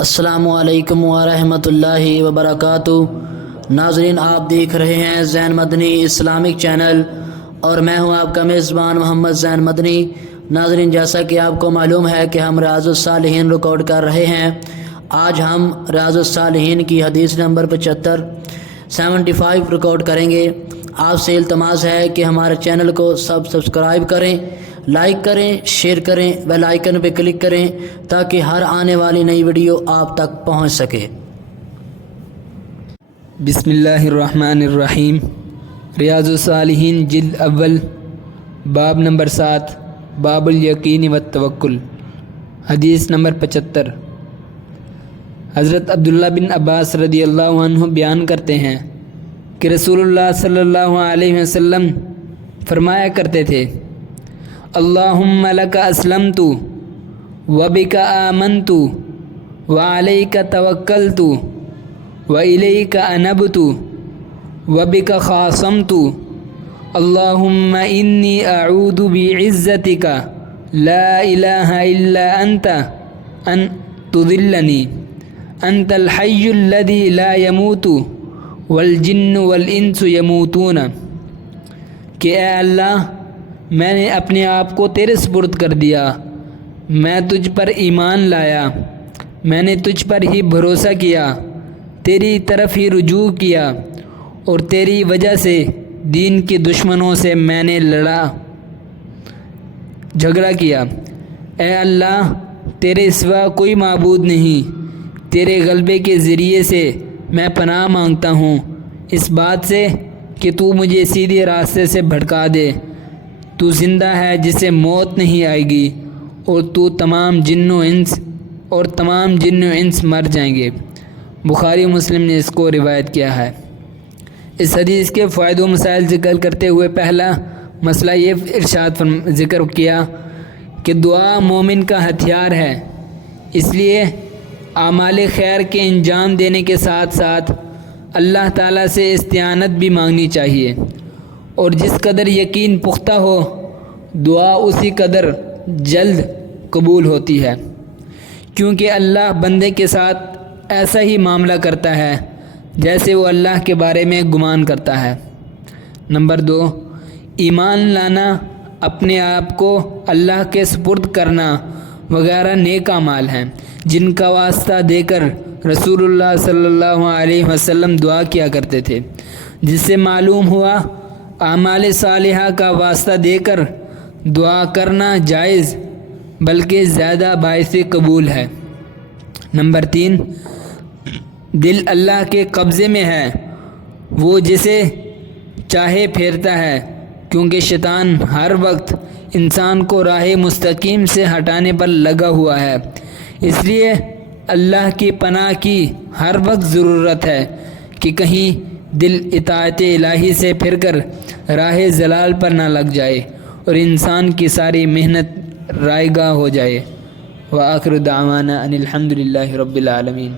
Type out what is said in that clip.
السلام علیکم ورحمۃ اللہ وبرکاتہ۔ ناظرین، آپ دیکھ رہے ہیں زین مدنی اسلامک چینل اور میں ہوں آپ کا میزبان محمد زین مدنی۔ ناظرین، جیسا کہ آپ کو معلوم ہے کہ ہم ریاض الصالحین ریکارڈ کر رہے ہیں۔ آج ہم ریاض الصالحین کی حدیث نمبر 75 ریکارڈ کریں گے۔ آپ سے التماس ہے کہ ہمارے چینل کو سبسکرائب کریں، لائک کریں، شیئر کریں، بیل آئیکن پہ کلک کریں تاکہ ہر آنے والی نئی ویڈیو آپ تک پہنچ سکے۔ بسم اللہ الرحمن الرحیم۔ ریاض الصالحین جلد اول، باب نمبر 7، باب الیقین والتوکل۔ حدیث نمبر 75۔ حضرت عبداللہ بن عباس رضی اللہ عنہ بیان کرتے ہیں کہ رسول اللہ صلی اللہ علیہ وسلم فرمایا کرتے تھے: اللہم لک اسلمت وبک آمنت وعلیک توکلت والیک انبت وبک خاصمت، اللہم انی اعوذ بعزتک لا الہ الا انت ان تضلنی، انت الحی الذی لا یموت والجن والانس یموتون۔ کہ اے اللہ، میں نے اپنے آپ کو تیرے سپرد کر دیا، میں تجھ پر ایمان لایا، میں نے تجھ پر ہی بھروسہ کیا، تیری طرف ہی رجوع کیا اور تیری وجہ سے دین کے دشمنوں سے میں نے جھگڑا کیا۔ اے اللہ، تیرے سوا کوئی معبود نہیں، تیرے غلبے کے ذریعے سے میں پناہ مانگتا ہوں اس بات سے کہ تو مجھے سیدھے راستے سے بھٹکا دے۔ تو زندہ ہے جسے موت نہیں آئے گی، اور تمام جن و انس مر جائیں گے۔ بخاری و مسلم نے اس کو روایت کیا ہے۔ اس حدیث کے فوائد و مسائل ذکر کرتے ہوئے پہلا مسئلہ یہ ذکر کیا کہ دعا مومن کا ہتھیار ہے، اس لیے اعمال خیر کے انجام دینے کے ساتھ ساتھ اللہ تعالیٰ سے استعانت بھی مانگنی چاہیے، اور جس قدر یقین پختہ ہو دعا اسی قدر جلد قبول ہوتی ہے، کیونکہ اللہ بندے کے ساتھ ایسا ہی معاملہ کرتا ہے جیسے وہ اللہ کے بارے میں گمان کرتا ہے۔ نمبر 2، ایمان لانا، اپنے آپ کو اللہ کے سپرد کرنا وغیرہ نیک اعمال ہیں جن کا واسطہ دے کر رسول اللہ صلی اللہ علیہ وسلم دعا کیا کرتے تھے، جس سے معلوم ہوا اعمال صالحہ کا واسطہ دے کر دعا کرنا جائز بلکہ زیادہ باعث قبول ہے۔ نمبر 3، دل اللہ کے قبضے میں ہے، وہ جسے چاہے پھیرتا ہے، کیونکہ شیطان ہر وقت انسان کو راہ مستقیم سے ہٹانے پر لگا ہوا ہے، اس لیے اللہ کی پناہ کی ہر وقت ضرورت ہے کہ کہیں دل اطاعت الہی سے پھر کر راہ ضلال پر نہ لگ جائے اور انسان کی ساری محنت رائگاں ہو جائے۔ وآخر دعوانا ان الحمد للہ رب العالمین۔